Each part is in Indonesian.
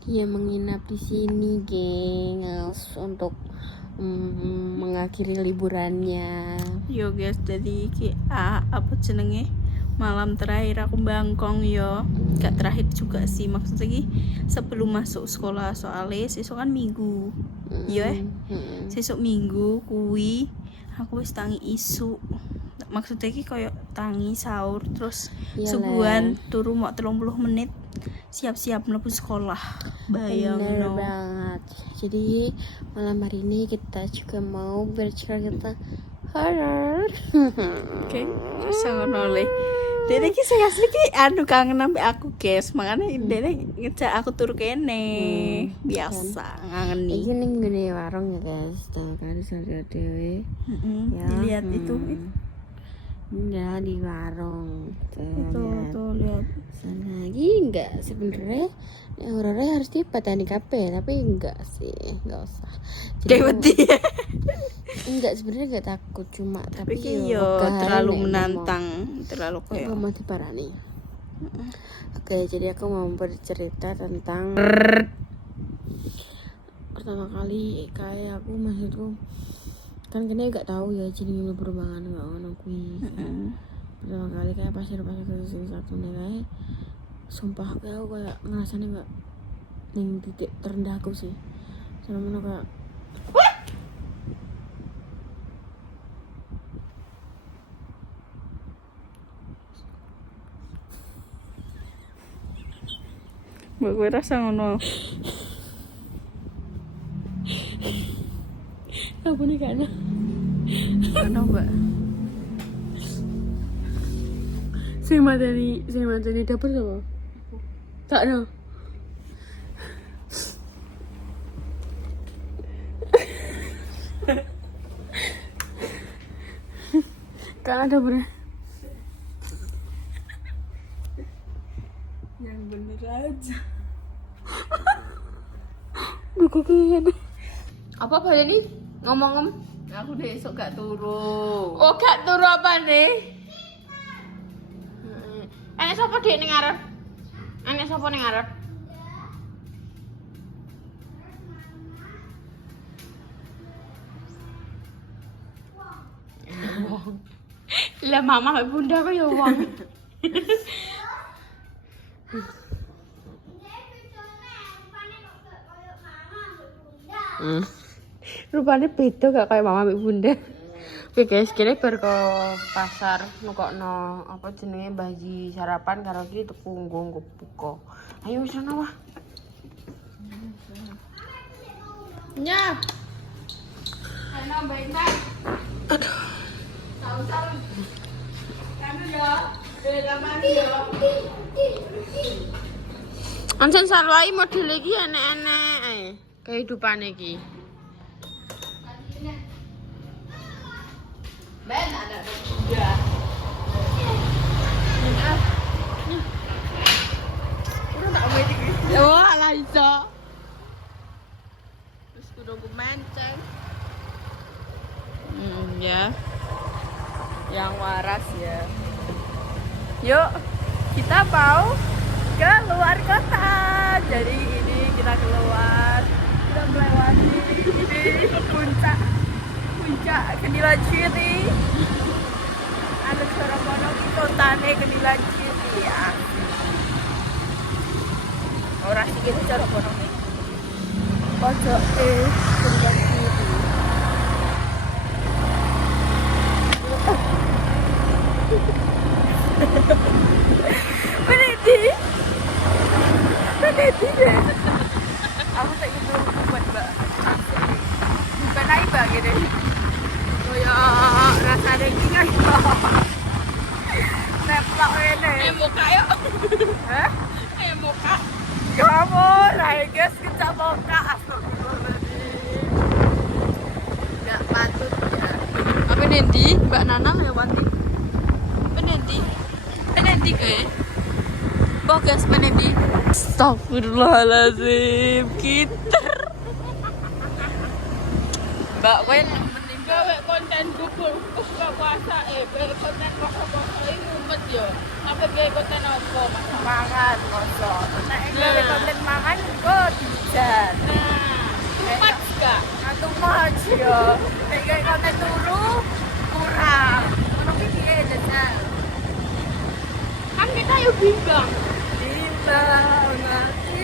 dia menginap di sini, gengs, untuk mengakhiri liburannya. Yo guys, jadi apa jenenge? Malam terakhir aku bangkong yo. Gak terakhir juga sih, maksudnya ki sebelum masuk sekolah, soalnya sesuk kan minggu. Yo sesuk minggu kuwi aku wis tangi isu. Maksudnya ki koyo tangi sahur terus subuhan turu mok 30 menit siap-siap mlebu sekolah. Bayang Bener no. banget. Jadi malam hari ini kita juga mau bercerita horor. Oke, sangat noleh. Dene ki sing asli ki kangen ambek aku, guys. Makanya dene ngejak aku turu kene. Biasa ngangeni. Iki ning ngene warung ya, guys. Tahu kan sadar dhewe. Ya. Lihat itu. Udah di warung. Tuh lihat. Sana lagi enggak sebenarnya horornya harus dipateni kabeh, tapi enggak sih, enggak usah. Jadi enggak, sebenarnya enggak takut, cuma tapi yo terlalu menantang, terlalu kayak mau diparani. Oke, jadi aku mau bercerita tentang pertama kali kayak aku, maksudku kan kena enggak tahu ya jadi perubahan enggak ono kuwi. Pertama kali kayak pas ke satu nih kayak sumpah kayak aku kayak ngerasanya enggak ning titik terendah aku sih. Sama mana kayak Mbak gue rasa ngono. apa nih kan? Ngono, Mbak. Sing mateni dapur apa? Tak ada. Kan ada bener. Yang bener aja. Buku kayaknya. Apa ini? Ngomong. Aku besok gak turu. Oh, gak turu apa nih? Enek sapa Dik ning ngarep? Enek sapa ning ngarep? Lah mama bunda kok ya wong. Rupanya beda gak kayak mama mbak bunda. Oke guys, kira bar ke pasar nukokno apa jenenge baji sarapan karo iki tepunggung buka. Ayo wis ana wah. Nya. Ana Mbak Intan. Aduh. Tahu-tahu. Kamu ya, rekaman ya. Anjen salwai model iki enek-enek ae. Kehidupan iki. Ben ada kuda. Udah tak mau iki. Oh, ala iso. Terus kudu menceng. Ya. Yang waras ya. Yuk, kita mau ke luar kota. Jadi ini kita keluar, kita melewati puncak Kedila City. Ada Sorobono kotane Kedila City ya. Ora sih gitu Sorobono nih. Pojok Kedila City. Penedi deh. Aku tak gitu buat mbak. Bukan naik mbak gitu. Oh ya rasa daging aja. Neplak ini. Muka yuk. Hah? Muka. Kamu lah guys kita muka. Nggak patut ya. Apa Nendi? Mbak Nanang lewat nih. Penendi ke? Bogas penendi. Astagfirullahaladzim. Kita. Mbak kowe mending gawe konten konten buka puasa konten puasa ini umpet yo. Apa kayak konten apa? Mangan poso. Nek gawe konten mangan kok dijan. Umpet gak? Aku mah yo. Nek gawe konten turu kurang. Ono ki piye jajan? Kan kita yuk bimbang. Bimbang ngerti.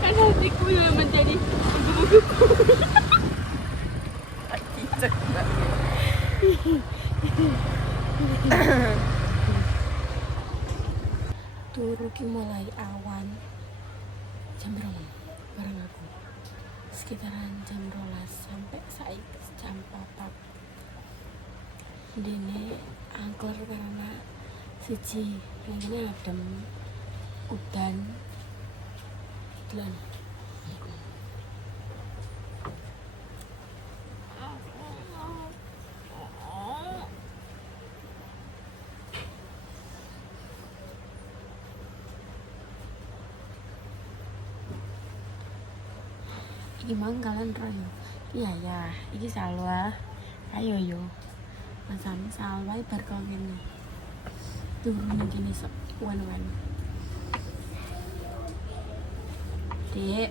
Kan hatiku yang menjadi Turu ki mulai awan jam berapa? Bareng aku sekitaran jam 12 sampai saiki jam 4. Dene angker karena siji ini adem udan dan iki mang kalian royo iya ya iki salwa ayo yo masam salwa bar kok ngene turun gini sok wan-wan dek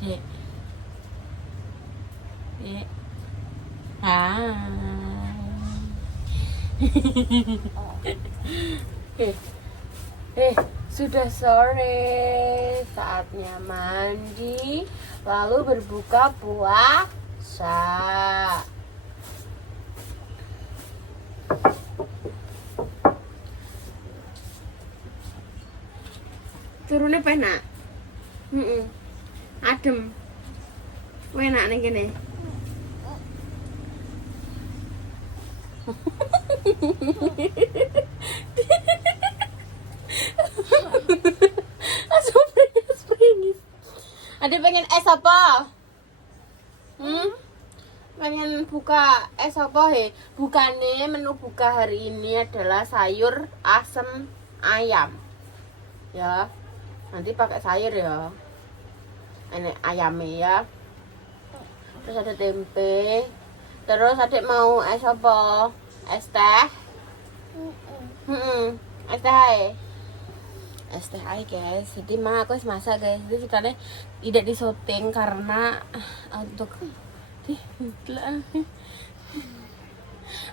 dek dek sudah sore, saatnya mandi, lalu berbuka puasa. Turunnya penak, adem, enak nih gini. Ada pengen es apa? Pengen buka es apa he? Bukannya menu buka hari ini adalah sayur asem ayam. Ya, nanti pakai sayur ya. Ini ayamnya ya. Terus ada tempe. Terus adik mau es apa? Es teh? Es teh he? Es teh aja guys, jadi mah aku masak guys, itu ceritanya tidak disyuting karena untuk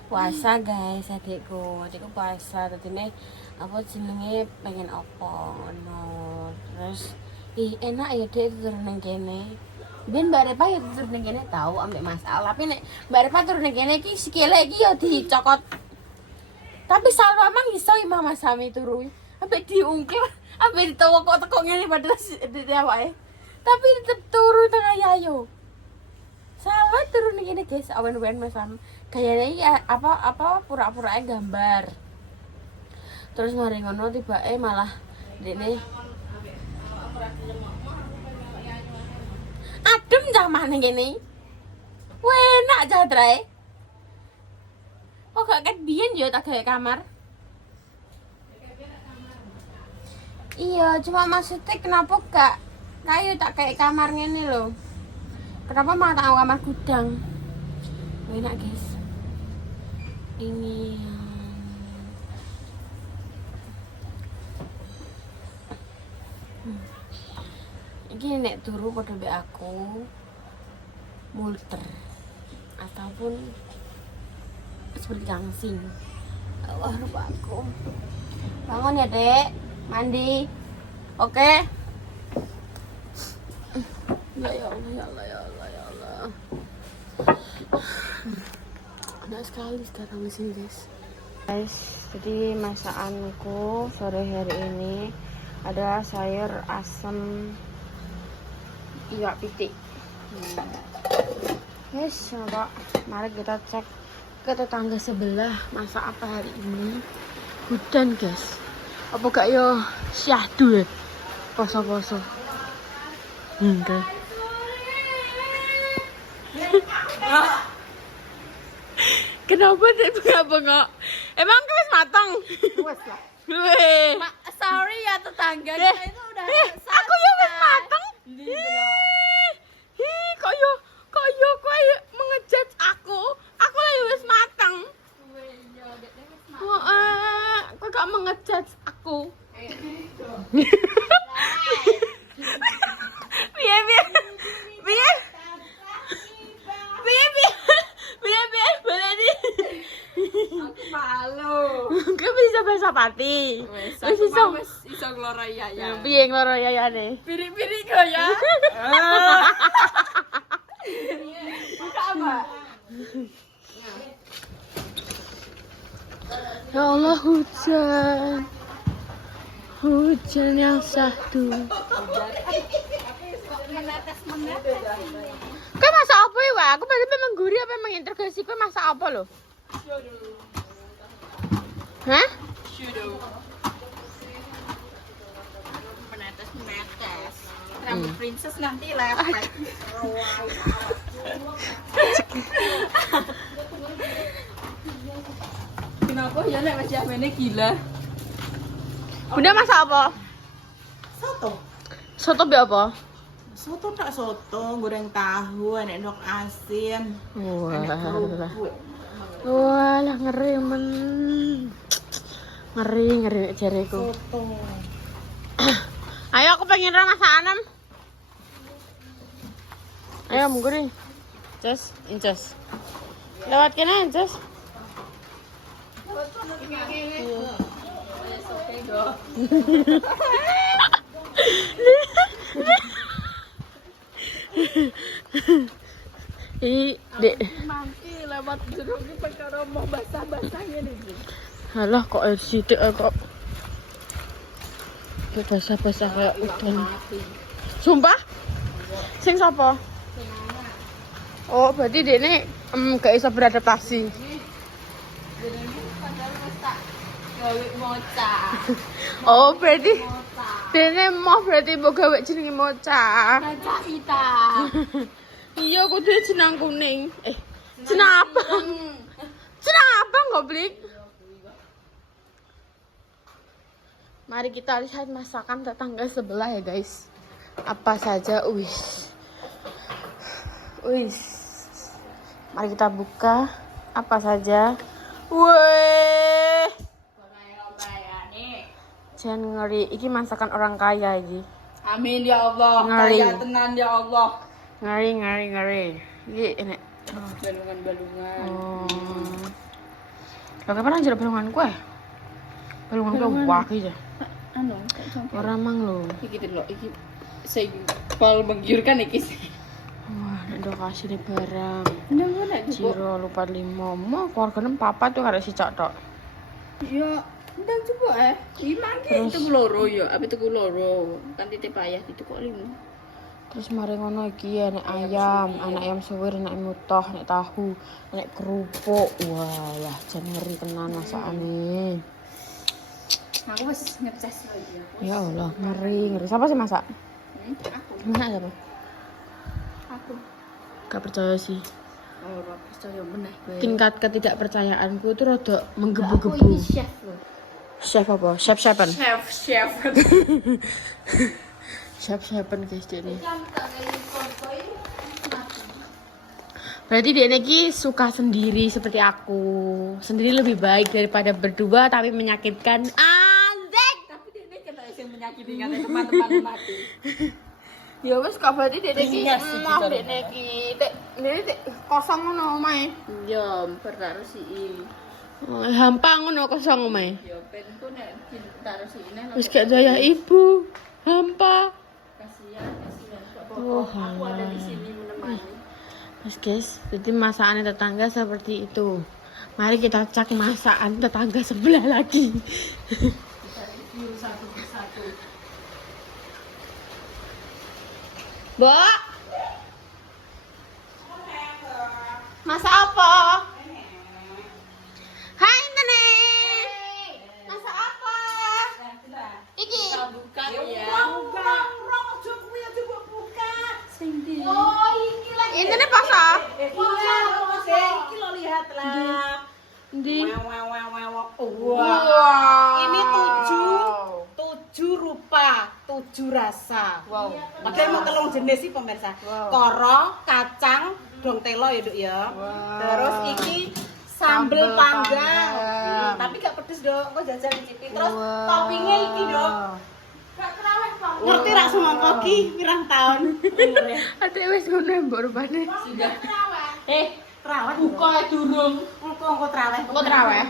puasa guys, adikku puasa, tadi nih apa jenenge pengen opo no, terus enak ya deh turun nang kene, ben Mbak Repa ya turun nang kene tahu ambek masalah, tapi nek Mbak Repa turun nang kene iki sikile iki ya dicokot, tapi Salwa mang iso Mama Sami turu. Sampai diungkir, sampai ditawa kok teko ngene padahal di awake. Tapi tetep turu tengah yayo. Salah turun ngene guys, awen-awen masam. Gayane iki apa pura-pura gambar. Terus mari ngono tibake malah dekne adem jamah ning kene. Enak jadrae. Kok gak ket biyen yo tak gawe kamar. Iya, cuma maksudnya kenapa gak kayu tak kayak kamar ngene loh. Kenapa malah tak kamar gudang? Enak guys. Ini ini nek turu pada be aku multer ataupun seperti gangsing. Allah rupa aku. Bangun ya dek, mandi. Oke. Ya Allah, ya Allah, ya Allah, ya Allah. Enak sekali sekarang di sini guys. Guys, jadi masakanku sore hari ini adalah sayur asam iwak pitik. Yes, coba mari kita cek ke tetangga sebelah masak apa hari ini. Hujan guys. Apa gak yo syahdu ya? Poso-poso. Enggak. Kenapa dia bengak-bengok? Emang wis matang? Wes lah. Weh. Sorry ya tetangga kita itu udah Aku ya wis matang. Kok yo kowe mengejudge aku? Aku lah wis matang. Kok gak mengejudge aku? Biar boleh di. Aku malu. Kau bisa bahasa pati. Wis Iso ngloro ya. Piye ngloro yayane? Pirik-pirik kok ya. Buka apa? Ya Allah, hujan yang sahdu. Kau masak apa ya, Wak? Aku tadi memang gurih apa memang interogasi? Kau masak apa lo? Hah? Menetes. Rambut princess nanti lepek. Kenapa ya nek Mas Yamene gila? Bunda masak apa? Soto. Soto be apa? Soto tak soto, goreng tahu, enek ndok asin. Enek kerupuk. Walah ngeri men. Ngeri jariku. Soto. Ayo aku pengen masak anem. Ayo mungguri. Just, incas. Lewat kene, Incas. Dek. Mangki lewat jeruk iki perkara mau basah-basahnya nih. Halah kok air sidik kok. Kayak basah-basah kayak udan. Sumpah? Sing sapa? Oh, berarti dekne gak bisa beradaptasi. Gawe moca. Oh, berarti dene mau berarti mbok gawe jenenge moca. Moca ita. Iya, kudu jenang kuning. Jenang abang. Jenang abang goblik. Mari kita lihat masakan tetangga sebelah ya, guys. Apa saja, wis. Mari kita buka apa saja. Weh. Jangan ngeri, ini masakan orang kaya iki. Amin ya Allah. Ngeri. Kaya tenan ya Allah. Ngeri. Iki enek. Balungan-balungan. Oh. Lah kapan anjir balungan kue? Balungan kue wah iki. Anu, kok sampai Ora mang lho. iki lho, iki pal menggiurkan iki. Wah, nek ndok kasih barang. Nang ngono iki, Bu. Ciro lupa 5. Mau keluargane papat tuh karek sicak tok. Ya, ndang coba iki mangke tuku loro ya, ape tuku loro. Kan titip ayah itu kok 5. Terus mari ngono iki enek ayam, anak ayam suwir, enek mutoh, enek tahu, enek kerupuk. Wah, lah jan ngeri tenan masakane. Aku wis ngecas lagi ya. Ya Allah, ngeri. Siapa sih masak? Aku. Masak siapa? Aku. Gak percaya sih. Oh, ora percaya meneh kowe. Tingkat ketidakpercayaanku itu rada Aku menggebu-gebu. ini chef loh. Chef apa? Chef-chefen. Chef. Chef-chefen guys ini. Berarti dia ini suka sendiri seperti aku. Sendiri lebih baik daripada berdua tapi menyakitkan. Anjing. Tapi dia kena yang menyakiti kan teman-teman mati. Ya wes kok berarti dia iki Iya sih, mau bener. dia iki dek kosong ngono omahe. Ya, taruh si Hampa ngono kosong omahe. ya penku nek taruh si ini Wis gak daya ibu. Hampa. kasihan. Oh, Aku ada di sini menemani. Mas guys, jadi masakan tetangga seperti itu. Mari kita cek masakan tetangga sebelah lagi. Mbak, masak apa? Hai Nenek. Masak apa? Iki. Buka ya. Ini nih pasal. Iki lo lihat lah. Wah. Ini 7 rupa, 7 rasa. Wow. Padahal mau telung jenis sih pemirsa. Koro, kacang, dong telo ya Duk ya. Terus iki sambel panggang. Tapi gak pedes Dok, kok jajal dicicipi. Terus toppingnya iki Dok. Gak keraweh Pak. Ngerti rak semangka ki pirang tahun umure. Ate wis ngono mbok rupane. Sudah. Teraweh. Buka durung. Engko teraweh. Engko teraweh.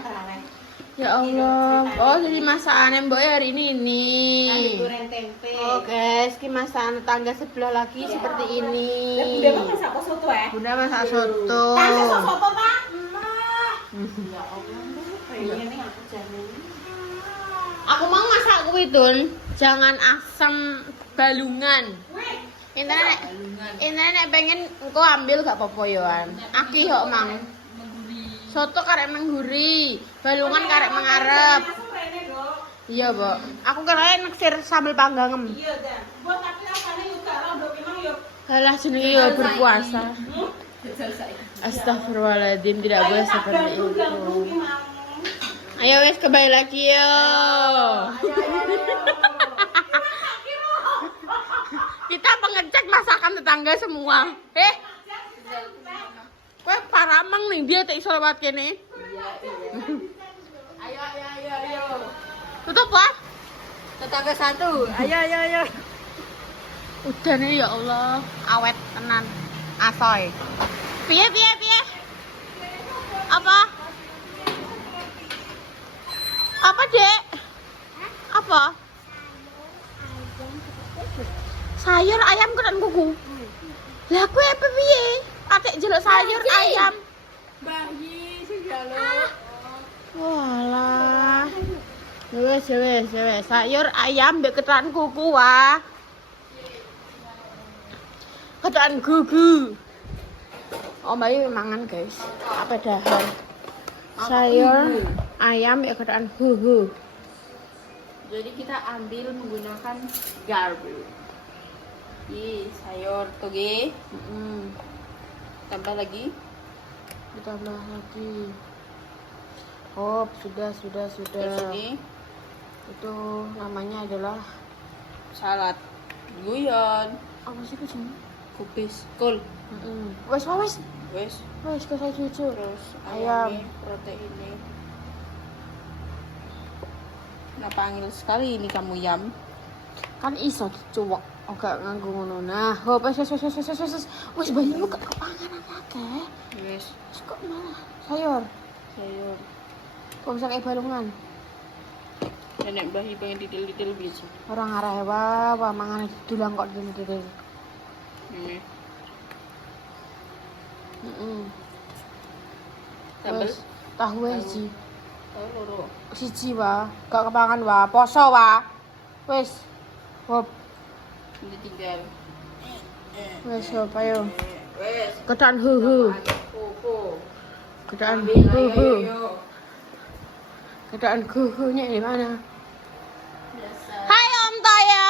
Ya Allah. Oh, jadi masakannya Mbok ya hari ini. Kami goreng tempe. Oh guys, ini masakan tetangga sebelah lagi seperti ini. Bunda mah masak apa soto ya? Bunda masak soto. Masak soto Pak. Ya Allah, kayaknya nih aku jamin. Aku mau masak kuwi Dun. Jangan asam balungan. Ini nek pengen engko ambil gak apa-apa yoan. Aki kok mang. Soto karek mengguri, balungan karek mengarep. Iya, Mbok. Aku keren naksir sambel panggangem. Iya, Dan. Buat tapi rasane yo gak ora ndok memang yo. Halah jenenge yo berpuasa. Astagfirullahaladzim, tidak boleh seperti itu. Ayo wes kembali lagi yo. Kita pengecek masakan tetangga semua. Kowe paramang nih dia tak iso lewat kene. Ayo. Tutup lah. Tetangga satu. Ayo. Udah nih ya Allah, awet tenan. Asoy. Piye? Apa, Dek? Apa? Sayur ayam ketan kuku. Lah kowe apa piye? Atik jeluk sayur ayam. Bayi sing jaluk. Walah. Wes. Sayur ayam mbek ketan kuku wah. Ketan kuku. Oh, Bayu mangan, guys. Apa dahan? Sayur ayam mbek ketan kuku. Jadi kita ambil menggunakan garpu. Sayur toge. Tambah lagi. Ditambah lagi. Oh, sudah. Terus ini Itu namanya adalah salad guyon. apa sih kucing? Kubis kol. Wes. Wes Wes saya jujur. terus Ayam. ayamnya, proteinnya. Kenapa angel sekali ini kamu Yam? Kan iso dicuwek. Oga nganggo ngono. Nah, wes. Wes bayimu gak kepanganan akeh. Wes Terus kok malah sayur. Kok bisa kayak balungan? Nenek bayi pengen detail biasa. Orang arah wah mangan dulang kok detail. Sambel Wes, tahu siji. tahu loro. Siji wah, gak kepangan wah, poso wah. Wes. Hop, Ini tinggal. wes hop ayo. Wes. Ketan huhu. Koko. Ketan Ambil, huhu. ayo. Ketan huhunya di mana? Biasa. Hai Om Taya.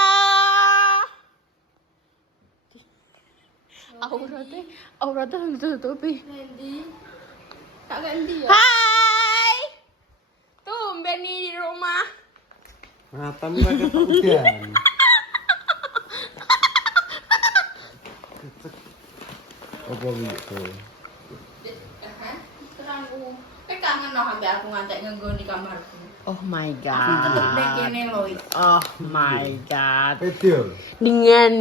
Auratnya ditutupi. Randy. Tak ganti ya? Hai. Tumben nih di rumah. Matamu pakai hujan. Apa gitu? Terangku. Kangen noh ambek aku ngantek nganggo di kamarku. Oh my Tetep god. dek kene Loid. Oh my god. Video. Dengan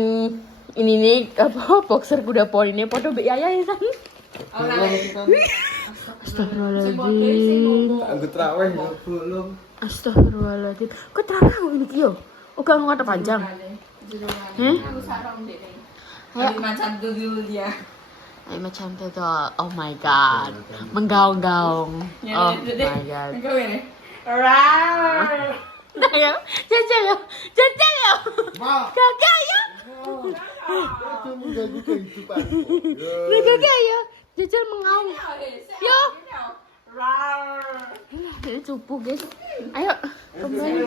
ini nih apa boxer kuda poni ini foto mbak Yaya ya kan? Ora. Astagfirullahaladzim. Aku terawih ya belum. Astagfirullahaladzim. Kok terawih ini kyo? Oh gak ngata panjang. Aku sarong dek. Ayo. Macam dulu dia. Ay macam itu oh my god. Menggaung-gaung. Oh my god. Engko ngene. Rar. Ayo, jajal yo. Gagal yo. Kamu ganggu kehidupan. Gagal yo. Jajal mengaung. Yo. Rar. Ini cupu guys. Ayo, kembali.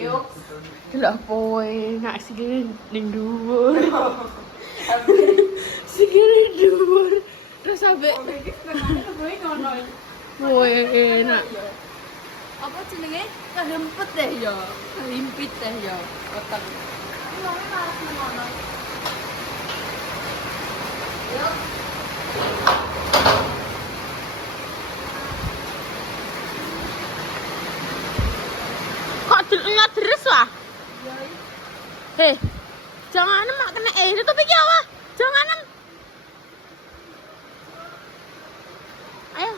Yuk. Delok poe nak segini ning dhuwur. Segini dhuwur. Terus sampe Woi, enak. Apa jenenge? Kehempet deh ya. Kehimpit deh ya. Otak. Kok deloknya deres lah? Heh. Jangan mak kena air itu pikir apa? Jangan. Ayo.